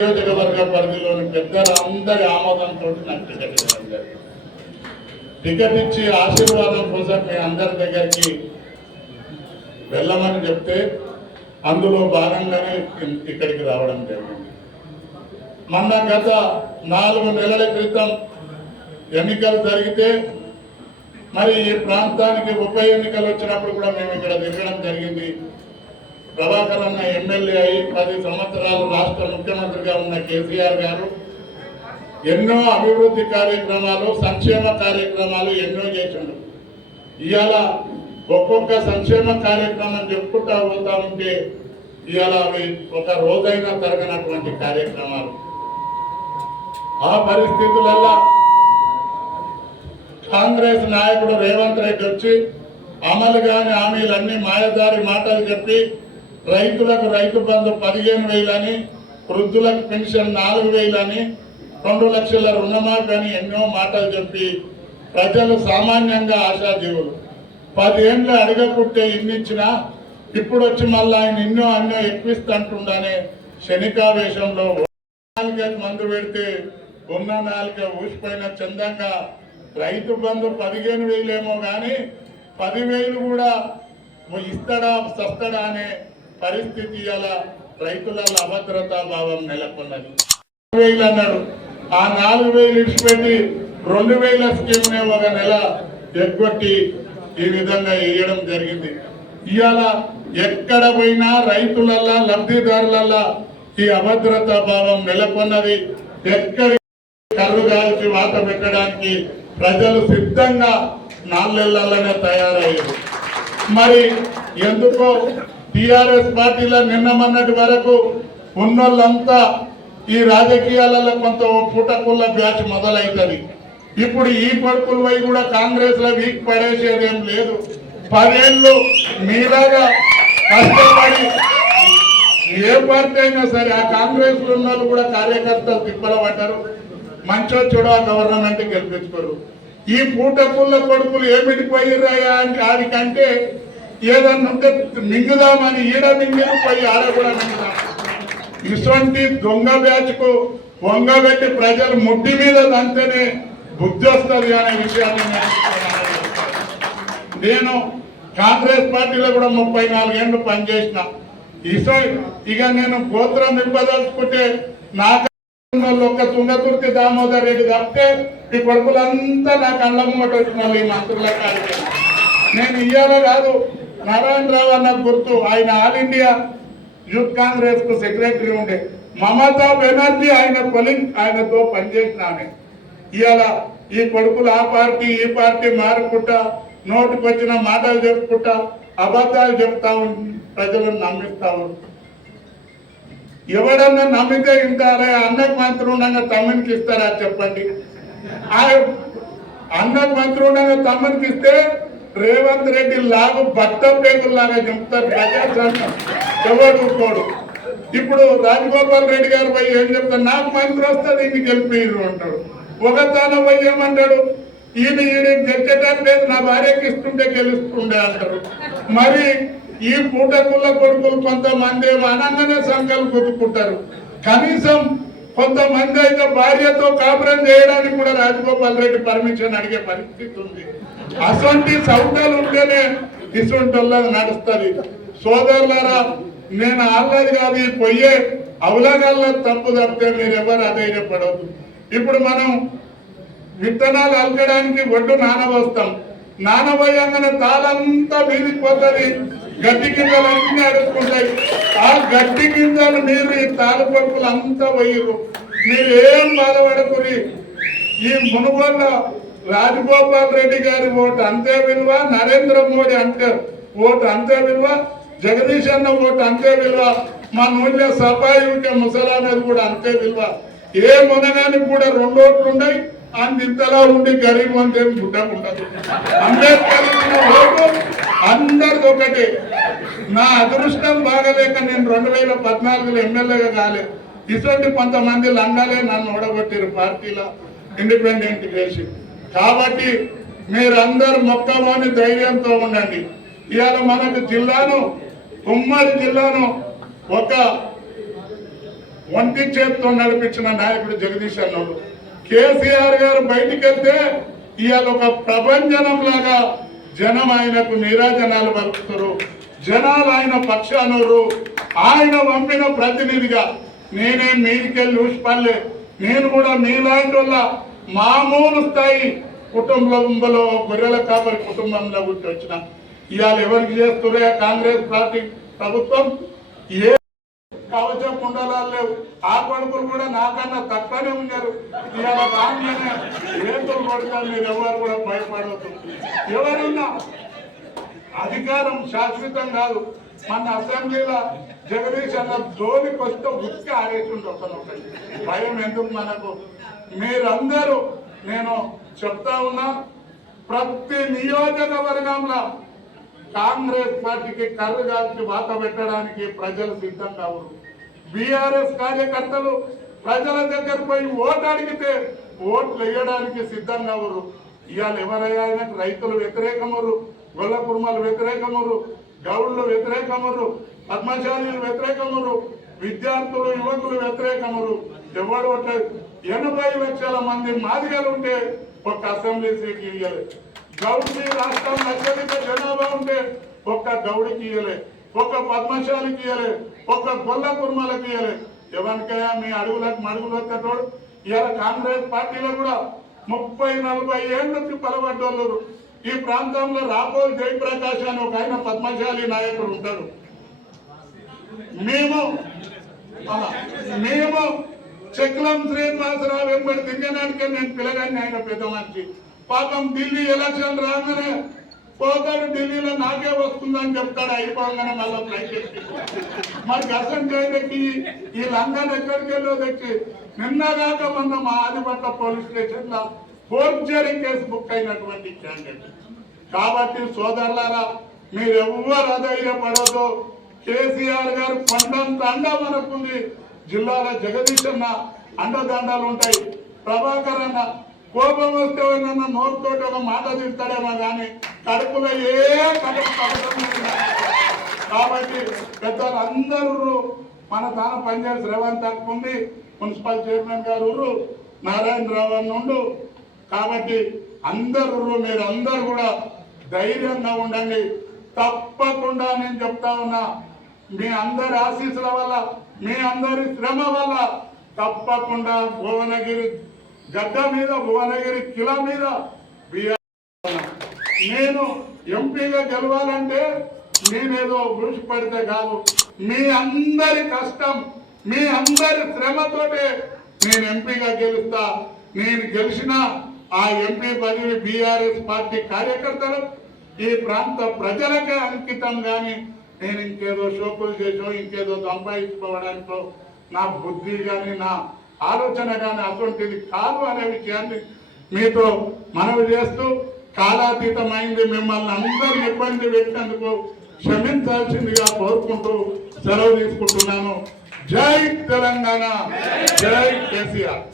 నియోజకవర్గ పరిధిలోని పెద్దల అందరి ఆమోదంతో నాకు టికెట్ ఇవ్వడం జరిగింది. టికెట్ ఇచ్చి ఆశీర్వాదం కోసం మీ అందరి దగ్గరికి వెళ్ళమని చెప్తే అందులో భాగంగానే ఇక్కడికి రావడం జరిగింది. మొన్న గత 4 నెలల క్రితం ఎన్నికలు జరిగితే మరి ఈ ప్రాంతానికి ఉప ఎన్నికలు వచ్చినప్పుడు కూడా మేము ఇక్కడ తిరగడం జరిగింది. ప్రభాకర్ అన్న ఎమ్మెల్యే అయి 10 సంవత్సరాలు రాష్ట్ర ముఖ్యమంత్రిగా ఉన్న కేసీఆర్ గారు ఎన్నో అభివృద్ధి కార్యక్రమాలు, సంక్షేమ కార్యక్రమాలు ఎన్నో చేసిండు. ఇవాళ ఒక్కొక్క సంక్షేమ కార్యక్రమం చెప్పుకుంటా పోతా ఉంటే ఇవాళ అవి ఒక రోజైనా తరగనటువంటి కార్యక్రమాలు. ఆ పరిస్థితులలో కాంగ్రెస్ నాయకుడు రేవంత్ రెడ్డి వచ్చి అమలు కాని హామీలన్నీ మాయదారి మాటలు చెప్పి రైతులకు రైతు బంధు 15,000 అని, వృద్ధులకు పెన్షన్ 4,000 అని, 2 లక్షల రుణమాఫీ అని ఎన్నో మాటలు చెప్పి ప్రజలు సామాన్యంగా ఆశాజీవులు 10 ఏళ్ళు అడగకుంటే ఇన్నిచ్చినా ఇప్పుడు వచ్చి మళ్ళీ ఆయన అన్నో ఎక్కువిస్తుంటుండనే శనికావేశంలో మందు పెడితే ఉన్న 4 ఊసిపోయిన చందంగా రైతు బంధు 15,000 ఏమో కానీ 10,000 కూడా ఇస్తాడా సస్తాడా అనే పరిస్థితి ఇలా రైతులలో అభద్రతా భావం నెలకొన్నది. 4,000 అన్నాడు, ఆ 4,000 ఇచ్చిపెట్టి 2,000 స్కీమ్నే ఒక నెల ఎగ్గొట్టి ఈ విధంగా వేయడం జరిగింది. ఇవాళ ఎక్కడ పోయినా రైతులల్లా లబ్ధిదారులల్లా ఈ అభద్రతా భావం నెలకొన్నది. ఎక్కడి కర్రు కాల్చి వాత పెట్టడానికి ప్రజలు సిద్ధంగా 4 నెలలనే తయారయ్యారు. మరి ఎందుకో టిఆర్ఎస్ పార్టీలో నిన్నమన్నటి వరకు ఉన్నోళ్ళంతా ఈ రాజకీయాలలో కొంత పుటకుళ్ళ బ్యాచ్ మొదలవుతుంది. ఇప్పుడు ఈ కొడుకులు పోయి కూడా కాంగ్రెస్ లో వీక్ పడేసేదేం లేదు. 10 ఏళ్ళు మీలాగా కష్టపడి ఏ పార్టీ అయినా సరే ఆ కాంగ్రెస్ లో ఉన్న వాళ్ళు కూడా కార్యకర్తలు తిప్పల పడ్డారు. మంచో చెడో గవర్నమెంట్ గెలిపించుకోరు. ఈ పూటకుళ్ళ కొడుకులు ఏమిటి పోయిర్రాయా అంటే ఆడికంటే ఏదన్నా ఉంటే మింగుదామని ఈడ మింగిన పోయి ఆడ కూడా మింగుదాం. ఇటువంటి దొంగ బ్యాచ్కు వంగబెట్టి ప్రజలు ముడ్డి మీద దంతేనే బుద్ధి వస్తుంది అనే విషయాన్ని నేను కాంగ్రెస్ పార్టీలో కూడా 34 ఏళ్ళు పనిచేసిన. ఇక నేను గోత్రం నింపదలుచుకుంటే నాకు ఒక్క తుంగతుర్తి దామోదర్ రెడ్డి తప్పితే ఈ కొడుకులంతా నా కళ్ళ ముంగట వచ్చిన ఈ మంత్రుల కార్యక్రమం. నేను ఇయ్యాల కాదు, నారాయణరావు అన్న గుర్తు, ఆయన ఆల్ ఇండియా యూత్ కాంగ్రెస్ కు సెక్రటరీ ఉండే. మమతా బెనర్జీ ఆయనతో పనిచేసిన ఆమె. ఇవాళ ఈ కొడుకులు ఆ పార్టీ ఈ పార్టీ మారుకుంటా నోటికి వచ్చిన మాటలు చెప్పుకుంటా అబద్ధాలు చెప్తా ప్రజలను నమ్మిస్తాము. ఎవడన్నా నమ్మితే ఇంటారా? అన్నకు మంత్రి ఉండగా తమ్మునికి ఇస్తారా చెప్పండి? అన్నకు మంత్రి ఉండగా తమ్మునికి ఇస్తే రేవంత్ రెడ్డి లాగు బట్ట పేకుల్లాగా చెప్తారు. ప్రజాస్వామ్యం ఎవడు కోడు. ఇప్పుడు రాజగోపాల్ రెడ్డి గారు పోయి ఏం చెప్తారు? నాకు మంత్రి వస్తే దీన్ని గెలిపిరు అంటాడు. ఒక తాను పోయి ఏమంటాడు? ఈయన గెలిచేటానికి లేదు, నా భార్యకి ఇస్తుంటే గెలుస్తుండే అంటారు. మరి ఈ పూటకుళ్ళ కొడుకులు కొంతమంది అనంగానే సంఖ్యలు గుద్దుకుంటారు. కనీసం కొంతమంది అయితే భార్యతో కాపురం చేయడానికి కూడా రాజగోపాల్ రెడ్డి పర్మిషన్ అడిగే పరిస్థితి ఉంది. అసొంటి సౌటాలు ఉంటేనే ఇసొంటోళ్ళది నడుస్తుంది. సోదరులారా, నేను ఆల్రెడీ కాదు, ఈ పొయ్యే అవలగాళ్ళ తప్పు తప్పితే మీరు ఎవరు అధైర్యపడవద్దు. ఇప్పుడు మనం విత్తనాలు అలకడానికి ఒడ్డు నానబోస్తాం. నానబోయంగానే తాళంతా మీదికి పోతుంది, గడ్డి గింజలు అన్నీ అడుక్కుంటాయి. ఆ గడ్డి గింజలు మీరు ఈ తాళ పరుపులు అంతా పోయిరు. మీరు ఏం బాధపడకురి. ఈ మునుగోళ్ళ రాజగోపాల్ రెడ్డి గారి ఓటు అంతే విలువ, నరేంద్ర మోడీ ఓటు అంతే విలువ, జగదీష్ అన్న ఓటు అంతే విలువ, మా నూనె సఫాయి ముసలామేది కూడా అంతే విలువ. ఏ మునగానికి కూడా 2 ఓట్లు ఉన్నాయి. ఇంతలా ఉండి గరీబ్ అంతే గుడ్డకుండదు. అంబేద్కర్ ఓటు అందరిది ఒకటే. నా అదృష్టం బాగలేక నేను 2014లో ఎమ్మెల్యేగా కాలేదు. ఇటువంటి కొంతమంది లంగాలే నన్ను ఓడగొట్టారు పార్టీలో ఇండిపెండెంట్ చేసి. కాబట్టి మీరందరూ మొక్కలోని ధైర్యంతో ఉండండి. ఇవాళ మనకు జిల్లాను, ఉమ్మడి జిల్లాను ఒక ఒంటి చేతితో నడిపించిన నాయకుడు జగదీష్ అన్నోడు. కేసీఆర్ గారు బయటికి వెళ్తే ఇవాళ ఒక ప్రభంజనం లాగా జనం ఆయనకు నీరాజనాలు పలుకుతారు. జనాలు ఆయన పక్షానూరు. ఆయన పంపిన ప్రతినిధిగా నేనే మీదికెళ్ళి ఊసిపల్లె, నేను కూడా మీలాంటి వల్ల మామూలు స్థాయి కుటుంబంలో గొర్రెల కాపరి కుటుంబంలో గుర్తి వచ్చిన ఇవాళ ఎవరికి చేస్తురే కాంగ్రెస్ పార్టీ ప్రభుత్వం. ఏ కవచ కుండలాలు లేవు. ఆ కొడుకులు కూడా నాకన్నా తక్కువనే ఉన్నారు. ఇవాళ రాగానే రేతులు కొడతారు. మీరు ఎవరు కూడా భయపడవద్దు. ఎవరున్నా అధికారం శాశ్వతం కాదు. మన అసెంబ్లీలో జగదీష్ అన్న జోలికి వస్తే ఉత్తి ఆరేసి ఉంటాను. భయం ఎందుకు మనకు? మీరందరూ నేను చెప్తా ఉన్నా, ప్రతి నియోజకవర్గంలో కాంగ్రెస్ పార్టీకి కర్రు కాల్చి వాత పెట్టడానికి ప్రజలు సిద్ధంగా ఉన్నారు. బీఆర్ఎస్ కార్యకర్తలు ప్రజల దగ్గర పోయి ఓటు అడిగితే ఓట్లు వేయడానికి సిద్ధంగా ఉన్నారు. ఇవాళ ఎవరైనా రైతులు వ్యతిరేకమురు, గొల్ల కుర్మలు వ్యతిరేకమురు, గౌడ్లు వ్యతిరేకమురు, పద్మశాలీలు వ్యతిరేకమురు, విద్యార్థులు యువకులు వ్యతిరేకమురు. ఎవడు 80 లక్షల మంది మాదిగలు ఉంటే ఒక్క అసెంబ్లీ సీట్ ఇవ్వలే. గౌడ్కి రాష్ట్రంలో అత్యధిక జనాభా ఉంటే ఒక్క గౌడికి ఇవ్వలే, ఒక్క పద్మశాలికి ఇవ్వలే, ఒక్క గొల్ల కుర్మలకు ఇవ్వలే. ఎవరికైనా మీ అడుగులకు మడుగులు వచ్చేటోడు. ఇవాళ కాంగ్రెస్ పార్టీలో కూడా 30-40 ఏళ్ళ నుంచి పలబడ్డోళ్ళు. ఈ ప్రాంతంలో రాపోల్ జయప్రకాష్ అని ఒక ఆయన పద్మశాలి నాయకుడు ఉంటాడు. మేము చెక్లం శ్రీనివాసరావు వెంబడి తిరిగడానికి నేను పిల్లగాన్ని. ఆయన పెద్ద మనిషి పాపం ఢిల్లీ ఎలక్షన్ రాగానే పోతాడు. ఢిల్లీలో నాకే వస్తుందని చెప్తాడు. అయిపోగానే మళ్ళీ ఫ్లైట్ ఎక్కి మరి గసం చేయడానికి ఈ లంగాన్ని ఎక్కడికి వెళ్ళో తెచ్చి నిన్నగాక మొన్న మా ఆదిపట్ల పోలీస్ స్టేషన్ లో ఫోర్జరీ కేసు బుక్ అయినటువంటి క్యాండిడేట్. కాబట్టి సోదరులారా, మీరెవ్వరు అధైర్యపడదు. కేసీఆర్ గారు కొండంత అండ మనకుంది. జిల్లాలో జగదీష్ అన్న అండదండాలు ఉంటాయి. ప్రభాకర్ అన్న కోపం వస్తే నోరుతోటి ఒక మాట తిడతాడేమో కానీ కడుపులో కడుపు కాబట్టి పెద్దలందరూ మన తాను పనిచేసి రేవంత్ ఉంది, మున్సిపల్ చైర్మన్ గారు నారాయణరావు అని ఉండు. కాబట్టి మీరు అందరూ కూడా ధైర్యంగా ఉండండి. తప్పకుండా నేను చెప్తా ఉన్నా, మీ అందరి ఆశీస్సుల వల్ల, మీ అందరి శ్రమ వల్ల తప్పకుండా భువనగిరి గడ్డ మీద, భువనగిరి కిలా మీద నేను ఎంపీగా గెలవాలంటే నేనేదో గుడిసి పడితే కాదు, మీ అందరి కష్టం, మీ అందరి శ్రమతోటే నేను ఎంపీగా గెలుస్తా. నేను గెలిచిన ఆ ఎంపీ పదవి బీఆర్ఎస్ పార్టీ కార్యకర్తలు, ఈ ప్రాంత ప్రజలకే అంకితం. కానీ నేను ఇంకేదో షోకులు చేసో ఇంకేదో సంపాదించుకోవడానికో నా బుద్ధి కానీ నా ఆలోచన కానీ అటువంటిది కాదు అనే విషయాన్ని మీతో మనవి చేస్తూ, కాలాతీతమైంది మిమ్మల్ని అందరూ ఇబ్బంది పెట్టినందుకు క్షమించాల్సిందిగా కోరుకుంటూ సెలవు తీసుకుంటున్నాను. జై తెలంగాణ, జై కేసీఆర్.